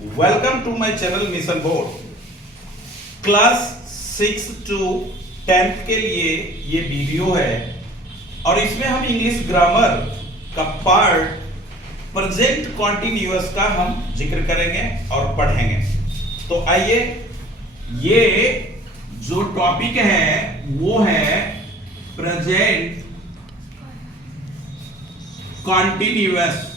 Welcome to my channel mission board. Class 6 to 10th के लिए ये वीडियो है और इसमें हम इंग्लिश ग्रामर का पार्ट प्रेजेंट कॉन्टिन्यूअस का हम जिक्र करेंगे और पढ़ेंगे। तो आइए, ये जो टॉपिक है वो है present continuous.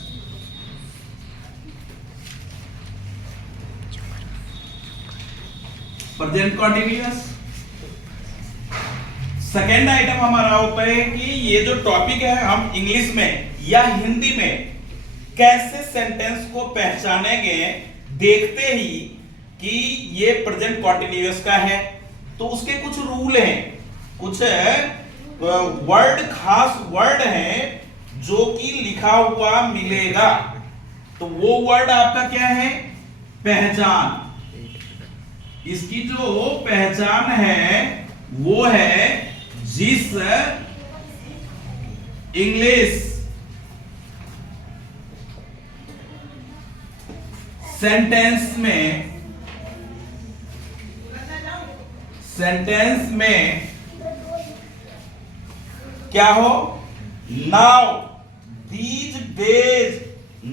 Present continuous second item हमारा होता है कि ये जो टॉपिक है हम इंग्लिश में या हिंदी में कैसे सेंटेंस को पहचानेंगे देखते ही कि ये प्रेजेंट कॉन्टिन्यूअस का है। तो उसके कुछ रूल हैं, कुछ वर्ड, खास वर्ड हैं जो कि लिखा हुआ मिलेगा। तो वो वर्ड आपका क्या है? पहचान। इसकी जो पहचान है वो है जिस इंग्लिश सेंटेंस में क्या हो? Now, these days,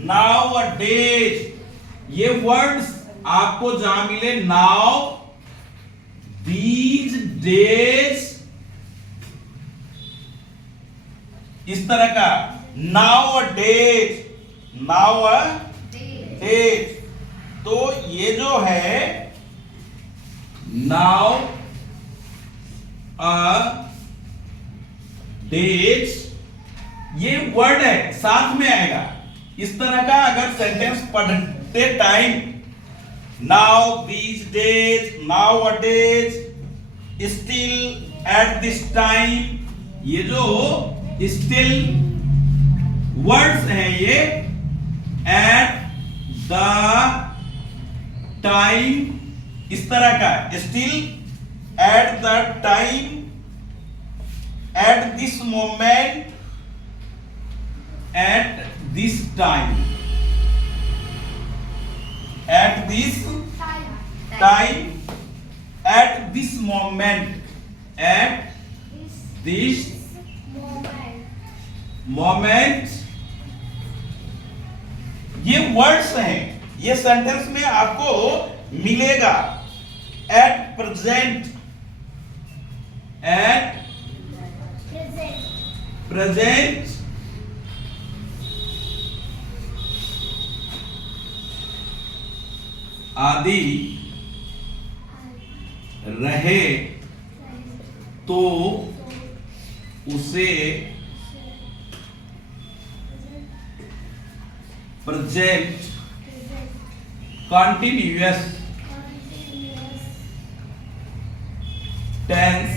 now a days, ये वर्ड्स आपको जहां मिले, नाउ, दीज डेज, इस तरह का, नाउ अ डेज, नाउ अ डेज। तो ये जो है नाउ अ डेज, ये वर्ड है, साथ में आएगा। इस तरह का अगर सेंटेंस पढ़ते time now, these days, now a days, still, at this time, ये जो स्टिल वर्ड्स हैं ये एट द टाइम, इस तरह का, still, at the time, at this moment, at this time, at this time, at this moment, at this moment, ये words हैं, ये सेंटेंस में आपको मिलेगा। एट प्रेजेंट, एट प्रेजेंट, आदि रहे तो उसे प्रेजेंट कॉन्टिन्यूअस टेंस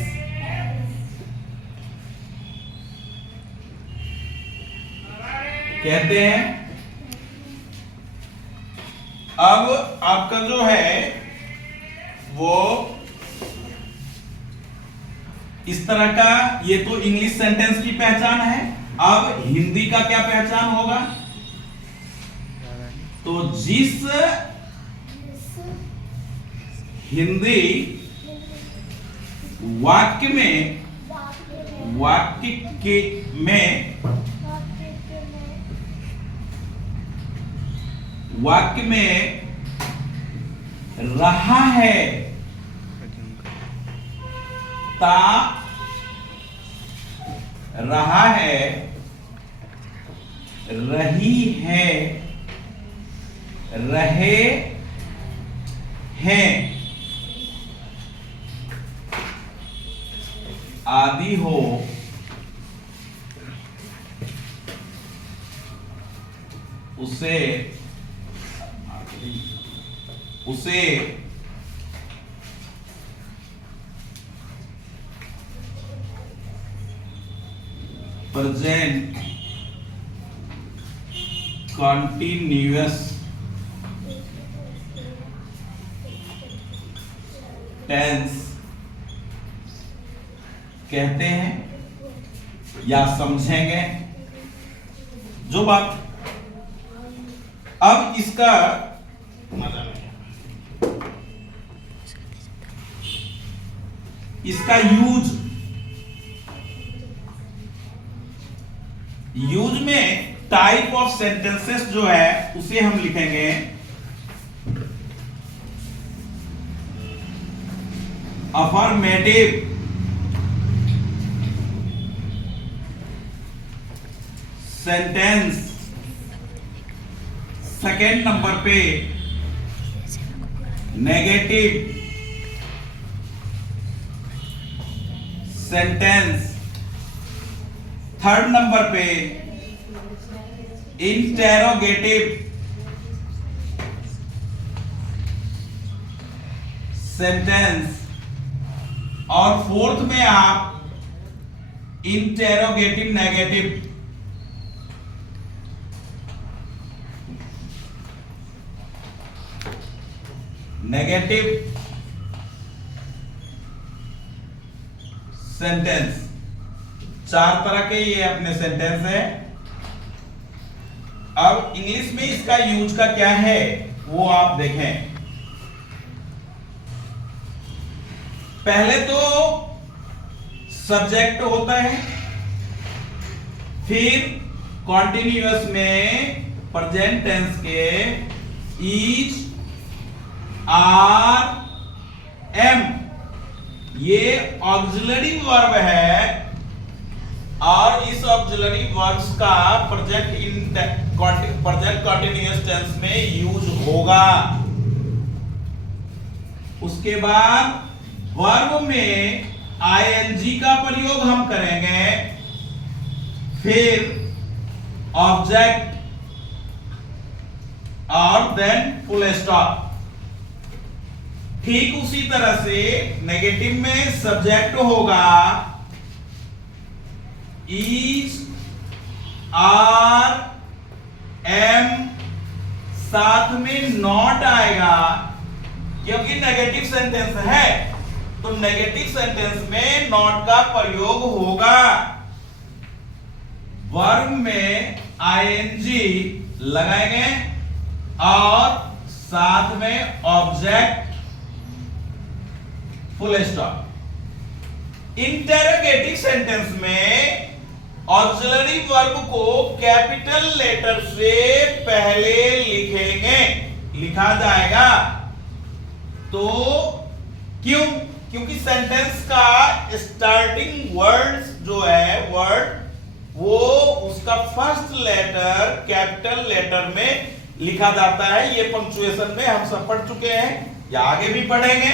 कहते हैं। अब आपका जो है वो इस तरह का, ये तो इंग्लिश सेंटेंस की पहचान है। अब हिंदी का क्या पहचान होगा? तो जिस हिंदी वाक्य में रहा है, ता, रहा है, रही है, रहे हैं, आदि हो, उसे प्रेजेंट कॉन्टिन्यूअस टेंस कहते हैं या समझेंगे। जो बात, अब इसका मजा नहीं आया। इसका यूज में टाइप ऑफ सेंटेंसेस जो है उसे हम लिखेंगे अफर्मेटिव सेंटेंस। सेकेंड नंबर पे नेगेटिव सेंटेंस। थर्ड नंबर पे इंटेरोगेटिव सेंटेंस। और फोर्थ में आप इंटेरोगेटिव नेगेटिव। Negative sentence. चार तरह के ये अपने सेंटेंस है। अब इंग्लिश में इसका यूज का क्या है वो आप देखें। पहले तो सब्जेक्ट होता है, फिर कॉन्टिन्यूअस में प्रेजेंट टेंस के इज, आर, एम ये ऑक्सिलरी वर्ब है और इस ऑक्सिलरी वर्ब्स का प्रेजेंट कॉन्टिन्यूअस टेंस में यूज होगा। उसके बाद वर्ब में आईएनजी का प्रयोग हम करेंगे, फिर ऑब्जेक्ट और देन फुल स्टॉप। ठीक उसी तरह से नेगेटिव में सब्जेक्ट होगा इज, आर, एम, साथ में नॉट आएगा क्योंकि नेगेटिव सेंटेंस है तो नेगेटिव सेंटेंस में नॉट का प्रयोग होगा। वर्ब में आईएनजी लगाएंगे और साथ में object full stop. Interrogative sentence में ऑक्सिलरी वर्ब को कैपिटल लेटर से पहले लिखेंगे, लिखा जाएगा। तो क्यों? क्योंकि सेंटेंस का स्टार्टिंग वर्ड्स जो है वर्ड वो उसका फर्स्ट लेटर कैपिटल लेटर में लिखा जाता है। ये पंक्चुएशन में हम सब पढ़ चुके हैं या आगे भी पढ़ेंगे।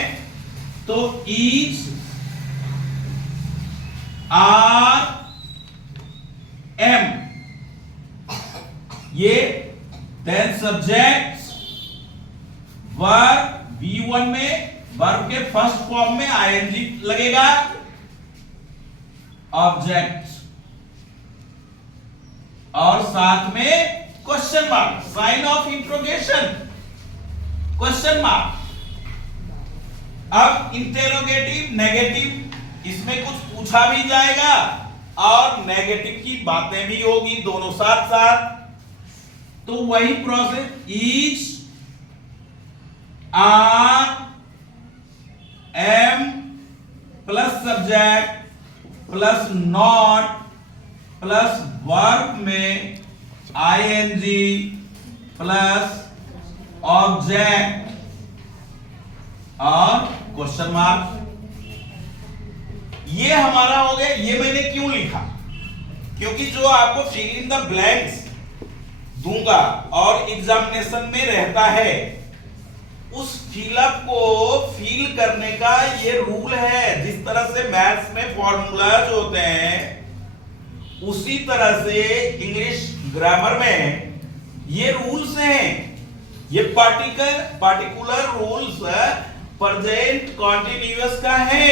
तो इज, आर, एम ये देन सब्जेक्ट वर्ब V1 में वर्ब के फर्स्ट फॉर्म में आईएनजी लगेगा, ऑब्जेक्ट और साथ में question mark, sign of interrogation, question mark. अब इंटेरोगेटिव नेगेटिव इसमें कुछ पूछा भी जाएगा और नेगेटिव की बातें भी होगी दोनों साथ साथ। तो वही process is, are, am plus subject plus not plus verb में आईएनजी प्लस ऑब्जेक्ट और क्वेश्चन मार्क। ये हमारा हो गया। ये मैंने क्यों लिखा? क्योंकि जो आपको फिल इन द ब्लैंक्स दूंगा और एग्जामिनेशन में रहता है उस फिलअप को फिल करने का ये रूल है। जिस तरह से मैथ्स में फॉर्मूलाज होते हैं उसी तरह से इंग्लिश ग्रामर में ये रूल्स हैं। ये पार्टिकुलर रूल्स प्रेजेंट कॉन्टिन्यूअस का है।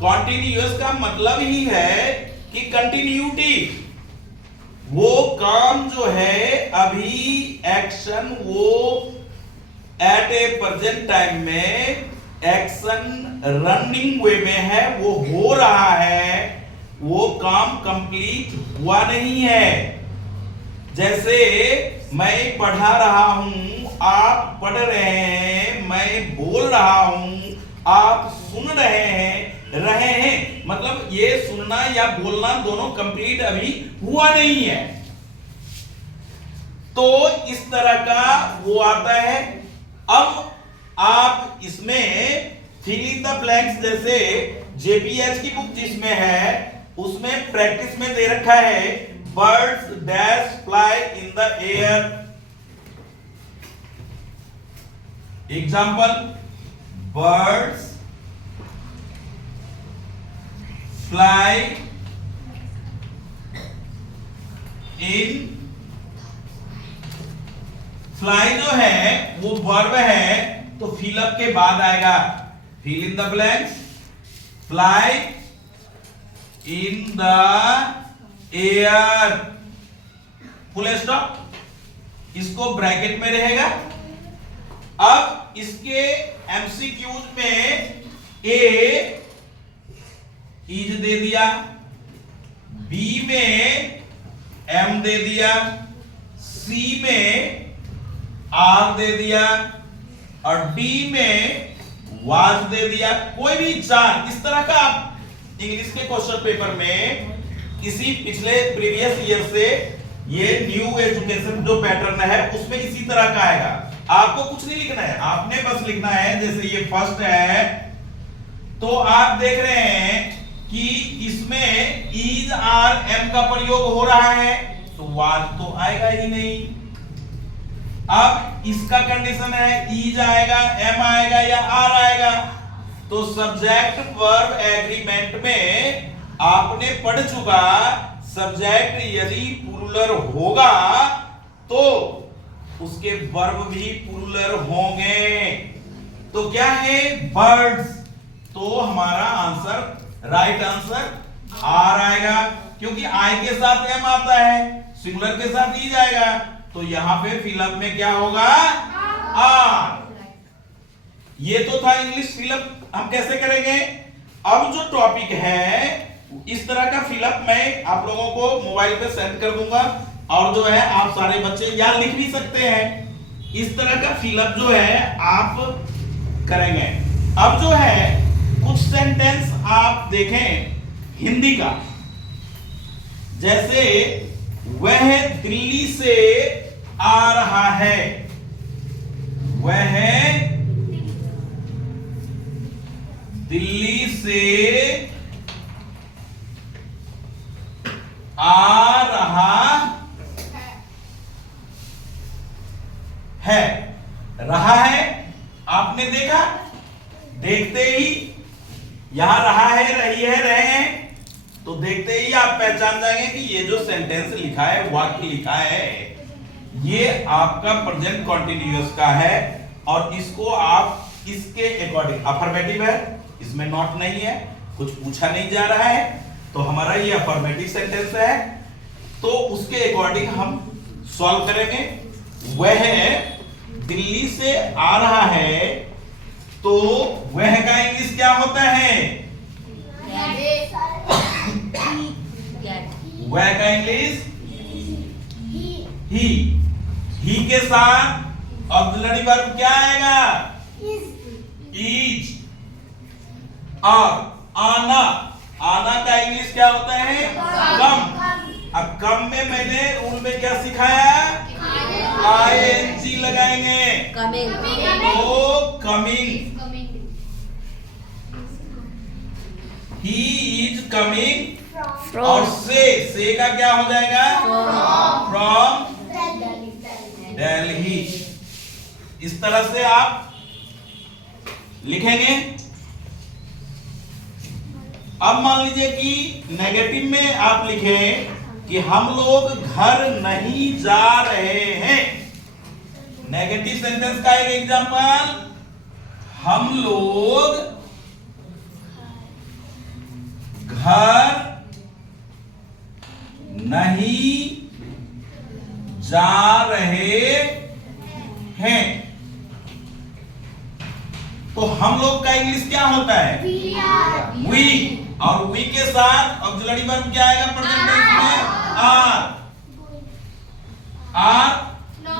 कॉन्टिन्यूअस का मतलब ही है कि कंटिन्यूटी, वो काम जो है अभी एक्शन वो एट ए प्रेजेंट टाइम में एक्शन रनिंग वे में है, वो हो रहा है, वो काम कंप्लीट हुआ नहीं है। जैसे मैं पढ़ा रहा हूं, आप आप पढ़ रहे हैं, मैं बोल रहा हूं, आप सुन रहे हैं, मतलब ये सुनना या बोलना दोनों कंप्लीट अभी हुआ नहीं है। तो इस तरह का वो आता है। अब आप इसमें फिल इन द ब्लैंक्स, जैसे जेपीएच की बुक जिसमें है उसमें प्रैक्टिस में दे रखा है birds dash fly in the air. Example, birds fly in, fly जो है वो वर्ब है तो फिल अप के बाद आएगा, fill in the blanks, fly in the air, full stop. इसको ब्रैकेट में रहेगा। अब इसके एमसीक्यूज में ए इज दे दिया, बी में एम दे दिया, सी में आर दे दिया और डी में वाज दे दिया। कोई भी चार इस तरह का आप इंग्लिश के क्वेश्चन पेपर में किसी पिछले प्रीवियस ईयर से ये न्यू एजुकेशन जो पैटर्न है उसमें इसी तरह का आएगा। आपको कुछ नहीं लिखना है, आपने बस लिखना है, जैसे ये फर्स्ट है तो आप देख रहे हैं कि इसमें इज आर एम का प्रयोग हो रहा है तो वाज तो आएगा ही नहीं। अब इसका कंडीशन है इज आएगा, एम आएगा या आर आएगा। तो सब्जेक्ट वर्ब एग्रीमेंट में आपने पढ़ चुका, सब्जेक्ट यदि प्लूरल होगा तो उसके वर्ब भी प्लूरल होंगे। तो क्या है, बर्ड्स। तो हमारा आंसर, राइट आंसर आर आएगा, क्योंकि आई के साथ एम आता है, सिंगुलर के साथ ई जाएगा, तो यहां पे फिलअप में क्या होगा, आर। ये तो था इंग्लिश फिलअप हम कैसे करेंगे। अब जो टॉपिक है इस तरह का फिलअप मैं आप लोगों को मोबाइल पे सेंड कर दूंगा, और जो है आप सारे बच्चे या लिख भी सकते हैं। इस तरह का फिलअप जो है आप करेंगे। अब जो है कुछ सेंटेंस आप देखें हिंदी का, जैसे वह दिल्ली से आ रहा है, वह दिल्ली से आ रहा है, रहा है आपने देखा, देखते ही यहां रहा है, रही है, रहे हैं, तो देखते ही आप पहचान जाएंगे कि ये जो सेंटेंस लिखा है, वाक्य लिखा है, ये आपका प्रेजेंट कंटीन्यूअस का है। और इसको आप इसके अकॉर्डिंग, अफर्मेटिव है, इसमें नॉट नहीं है, कुछ पूछा नहीं जा रहा है, तो हमारा ये अफर्मेटिव सेंटेंस है, तो उसके अकॉर्डिंग हम सॉल्व करेंगे। वह दिल्ली से आ रहा है तो वह का इंग्लिश क्या होता है, वह का इंग्लिश ही के साथ ऑक्सिलरी वर्ब क्या आएगा, इज। और आना, आना का इंग्लिश क्या होता है, कम। अब कम में मैंने रूल में क्या सिखाया, आईएनजी लगाएंगे, तो कमिंग, ही इज कमिंग। और से का क्या हो जाएगा, फ्रॉम दिल्ली। इस तरह से आप लिखेंगे। अब मान लीजिए कि नेगेटिव में आप लिखें कि हम लोग घर नहीं जा रहे हैं। नेगेटिव सेंटेंस का एक एग्जांपल, हम लोग घर नहीं जा रहे हैं। तो हम लोग का इंग्लिश क्या होता है, वी। और वी के साथ ऑक्सिलरी वर्ब क्या आएगा प्रेजेंट टेंस में, आर। आर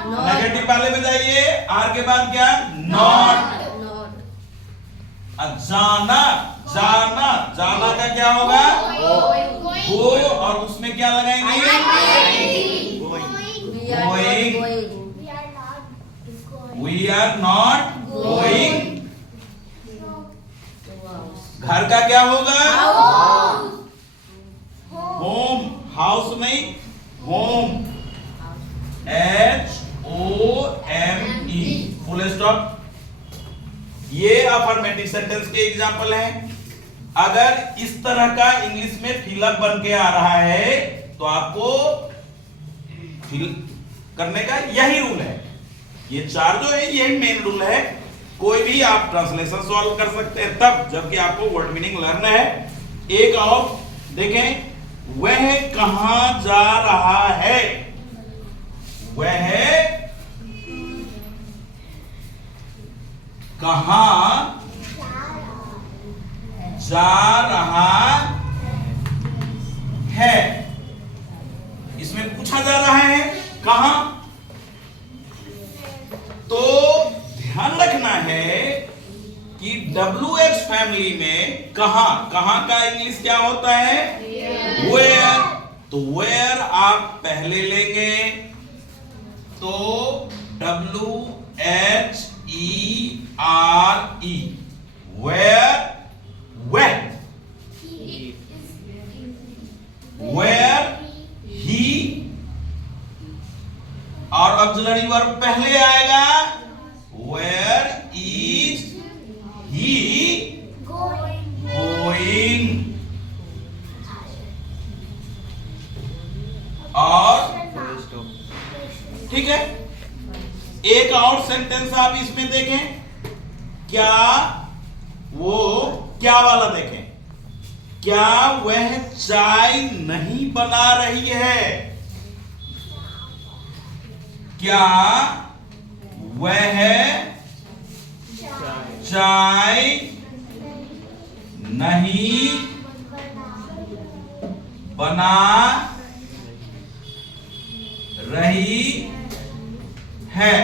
नेगेटिव वाले में जाइए, आर के बाद क्या, नॉट। जाना, जाना, जाना का क्या होगा, गो, और उसमें क्या लगाएंगे, going. We are not going. घर का क्या होगा, होम, हाउस नहीं, होम, HOME, फुल स्टॉप। ये अफर्मेटिव सेंटेंस के एग्जांपल हैं। अगर इस तरह का इंग्लिश में फिलअप बन के आ रहा है तो आपको फिल करने का यही रूल है। ये चार जो है यही मेन रूल है। कोई भी आप ट्रांसलेशन सॉल्व कर सकते हैं तब, जबकि आपको वर्ड मीनिंग लर्न है। एक और देखें, वह कहां जा रहा है, वह कहां जा रहा है। इसमें पूछा जा रहा है कहां, तो ध्यान रखना है कि WH फैमिली में कहां, कहां का इंग्लिश क्या होता है, वेयर। तो वेयर आप पहले लेंगे तो WHERE, where, where, where he, और ऑक्सिलरी वर्ब पहले आएगा, where is he going, और ठीक है। एक और सेंटेंस आप इसमें देखें, क्या, वो क्या वाला देखें, क्या वह चाय नहीं बना रही है, क्या वह चाय नहीं बना रही है,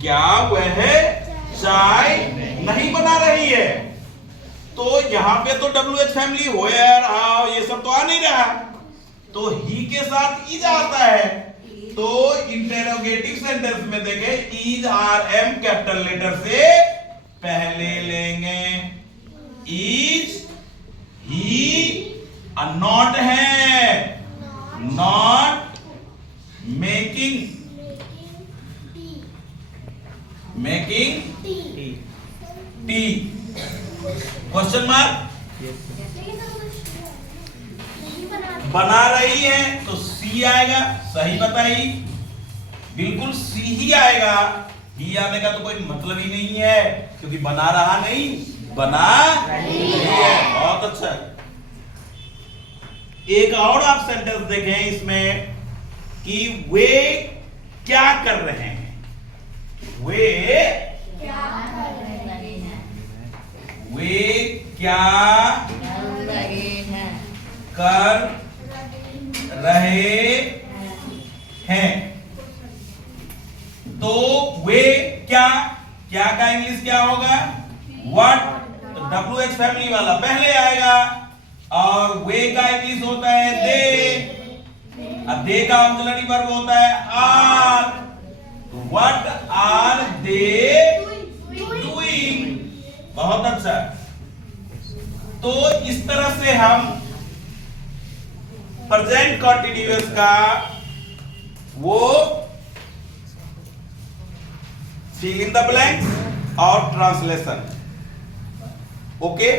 क्या वह चाय नहीं बना रही है। तो यहां पे तो WH फैमिली, वेयर, हाउ, ये सब तो आ नहीं रहा, तो ही के साथ इज आता है। तो इंटेरोगेटिव सेंटेंस में देखें, इज RM कैपिटल लेटर से पहले लेंगे, इज ही नॉट है, not making, making tea, question mark, बना रही है तो सी आएगा, सही बताइए, बिल्कुल सी ही आएगा, ही आने का तो कोई मतलब ही नहीं है, क्योंकि बना रहा नहीं, बना रही है। बहुत अच्छा। एक और आप सेंटेंस देखें इसमें कि वे क्या कर रहे हैं, वे क्या कर रहे हैं, वे क्या कर रहे हैं। तो वे क्या, क्या का इंग्लिश क्या होगा, व्हाट। तो WH फैमिली वाला पहले आएगा, और वे का इंग्लिश होता है दे, अब दे का ऑक्सिलरी वर्ब होता है are. What are they doing. बहुत अच्छा। तो इस तरह से हम प्रेजेंट कंटीन्यूअस का वो फिल इन द ब्लैंक और ट्रांसलेशन। ओके,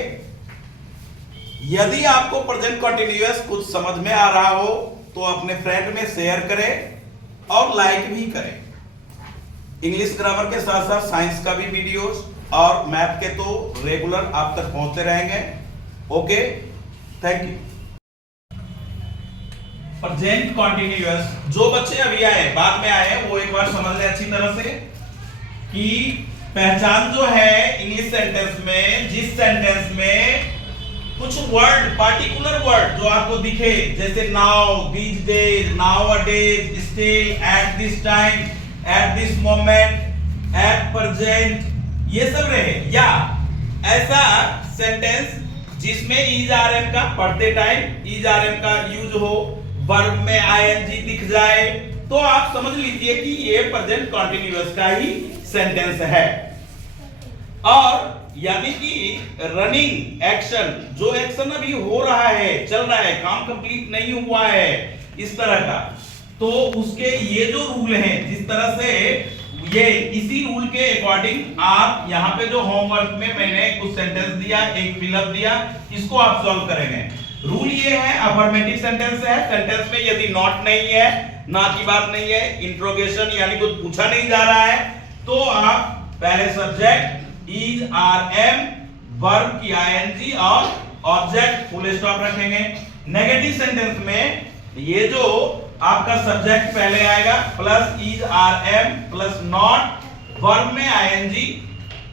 यदि आपको प्रेजेंट कंटीन्यूअस कुछ समझ में आ रहा हो तो अपने फ्रेंड में शेयर करें और लाइक भी करें। इंग्लिश ग्रामर के साथ साथ साइंस का भी वीडियोस और मैथ के तो रेगुलर आप तक पहुंचते रहेंगे। Okay, thank you. Present continuous जो बच्चे अभी आए, बाद में आए, वो एक बार समझ लें अच्छी तरह से कि पहचान जो है इंग्लिश सेंटेंस में, जिस सेंटेंस में कुछ वर्ड, पार्टिकुलर वर्ड जो आपको दिखे, जैसे now, these days, now a days, still, at this time, at this moment, at present, ये सब रहे। या ऐसा सेंटेंस जिसमें इज आर एम का पढ़ते टाइम इज आर एम का यूज हो, वर्ब में आईएनजी दिख जाए, तो आप समझ लीजिए कि ये प्रेजेंट कंटीन्यूअस का ही सेंटेंस है। और यानी कि रनिंग एक्शन, जो एक्शन अभी हो रहा है, चल रहा है, काम कंप्लीट नहीं हुआ है, इस तरह का, तो उसके ये जो रूल हैं, जिस तरह से ये इसी रूल के अकॉर्डिंग आप यहाँ पे जो होमवर्क में मैंने कुछ सेंटेंस दिया, एक फिलअप दिया, इसको आप सॉल्व करेंगे। रूल ये है, अफर्मेटिव सेंटेंस है, सेंटेंस में यदि नॉट नहीं है, ना की बात नहीं है, इंट्रोगेशन यानी कुछ पूछा नहीं जा रहा है, तो आप पहले subject is are am, verb की आईएनजी और ऑब्जेक्ट फुल स्टॉप रखेंगे। नेगेटिव सेंटेंस में ये जो आपका सब्जेक्ट पहले आएगा plus is are am plus not, verb में ING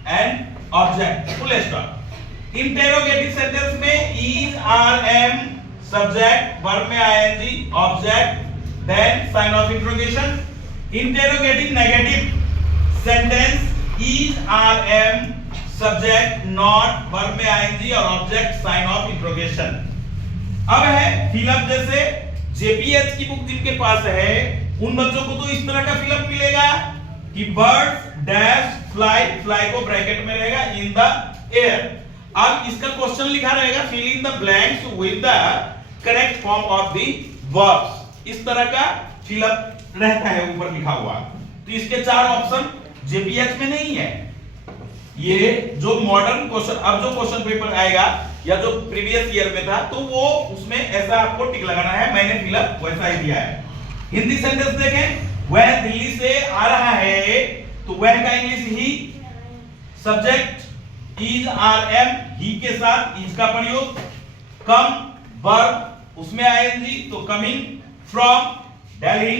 and object full stop. Interrogative sentence में is are am, subject, verb में ING, object, then sign of interrogation. Interrogative negative sentence is are am, subject, not, verb में ING और object, sign of interrogation. अब है fill up, जैसे JPH की book जिनके पास है उन बच्चों को तो इस तरह का फिलअप मिलेगा कि बर्ड्स डैश फ्लाई, फ्लाई को ब्रैकेट में रहेगा, इन द एयर। अब इसका क्वेश्चन लिखा रहेगा fill in the blanks with the correct form of the verbs, इस तरह का फिलअप रहता है ऊपर लिखा हुआ। तो इसके 4 ऑप्शन जेपीएच में नहीं है। ये जो मॉडर्न क्वेश्चन, अब जो क्वेश्चन पेपर आएगा या जो प्रीवियस ईयर में था, तो वो उसमें ऐसा आपको टिक लगाना है, मैंने फिलअप वैसा ही दिया है। हिंदी सेंटेंस देखें, वह दिल्ली से आ रहा है, तो वह का English he, subject is are am, he के साथ इज का प्रयोग, कम, वर्ब उसमें आईएनजी, तो कमिंग, फ्रॉम, दिल्ली।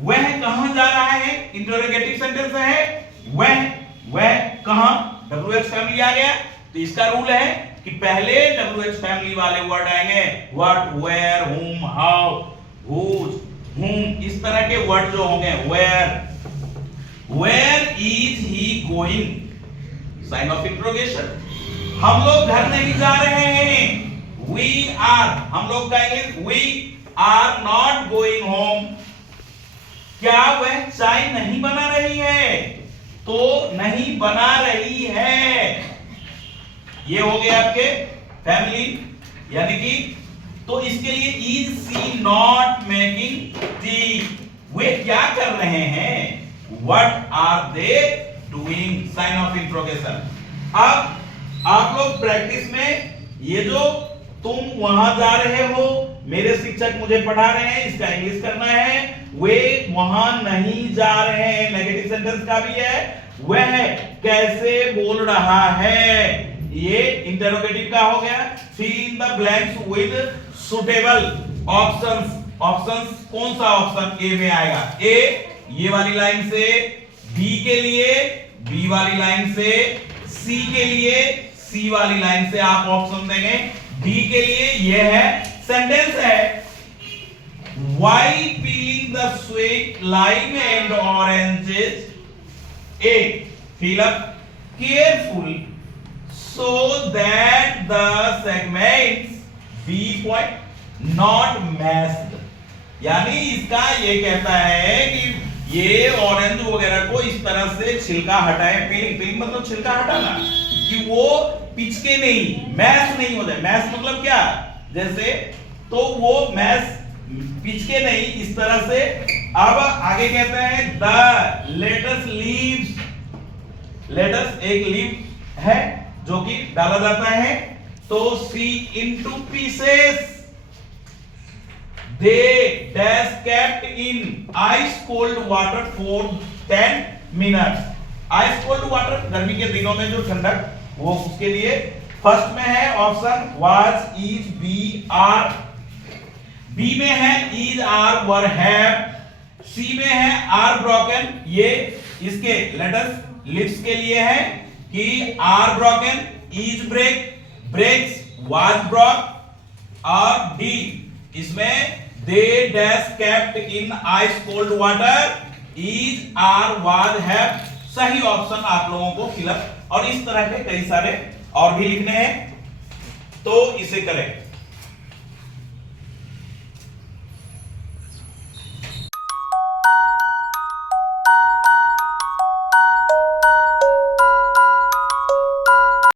वह कहां जा रहा है, इंटरोगेटिव सेंटेंस है, वह कहां, WH फैमिली आ गया, तो इसका रूल है कि पहले WH फैमिली वाले वर्ड आएंगे, what, where, whom, how, whose, whom, इस तरह के वर्ड जो होंगे, where is he going, sign of interrogation. हम लोग घर नहीं जा रहे हैं, we are, हम लोग का English we are not going home। क्या वह चाय नहीं बना रही है, तो नहीं बना रही है, ये हो गया आपके फैमिली, यानी कि, तो इसके लिए is she not making tea, वे क्या कर रहे हैं, what are they doing, sign of interrogation. अब आप लोग प्रैक्टिस में ये जो तुम वहां जा रहे हो, मेरे शिक्षक मुझे पढ़ा रहे हैं, इसका इंग्लिश करना है, वे वहां नहीं जा रहे हैं, नेगेटिव सेंटेंस का भी है, वह कैसे बोल रहा है, ये इंटरोगेटिव का हो गया। Fill in the blanks with suitable options, options कौन सा ऑप्शन ए में आएगा, ए ये वाली लाइन से, बी के लिए, बी वाली लाइन से, सी के लिए, सी वाली लाइन से आप ऑप्शन देंगे, डी के लिए ये है, सेंटेंस है, why peeling the sweet lime and oranges, A, fill up careful so that the segments B point not mashed, यानी इसका ये कहता है कि ये ऑरेंज वगैरह को इस तरह से छिलका हटाएं, पीलिंग मतलब छिलका हटाना, कि वो पिचके नहीं, मैश नहीं हो जाए। मैश मतलब क्या, जैसे, तो वो मैश पिचके नहीं, इस तरह से। अब आगे कहते हैं द लेटस लीव्स, लेटस एक लीव है जो कि डाला जाता है, तो see into pieces, they dash kept in ice cold water for 10 minutes. Ice cold water गर्मी के दिनों में जो ठंडक, वो उसके लिए फर्स्ट में है option was, is, B, are, B में है is, are, were, have, C में है आर ब्रोकन, ये इसके लेटस लिप्स के लिए है कि are broken, is break, breaks, was brought और डी इसमें they dash kept in ice cold water, is are was have, सही ऑप्शन आप लोगों को फिलअप। और इस तरह के कई सारे और भी लिखने हैं, तो इसे करें।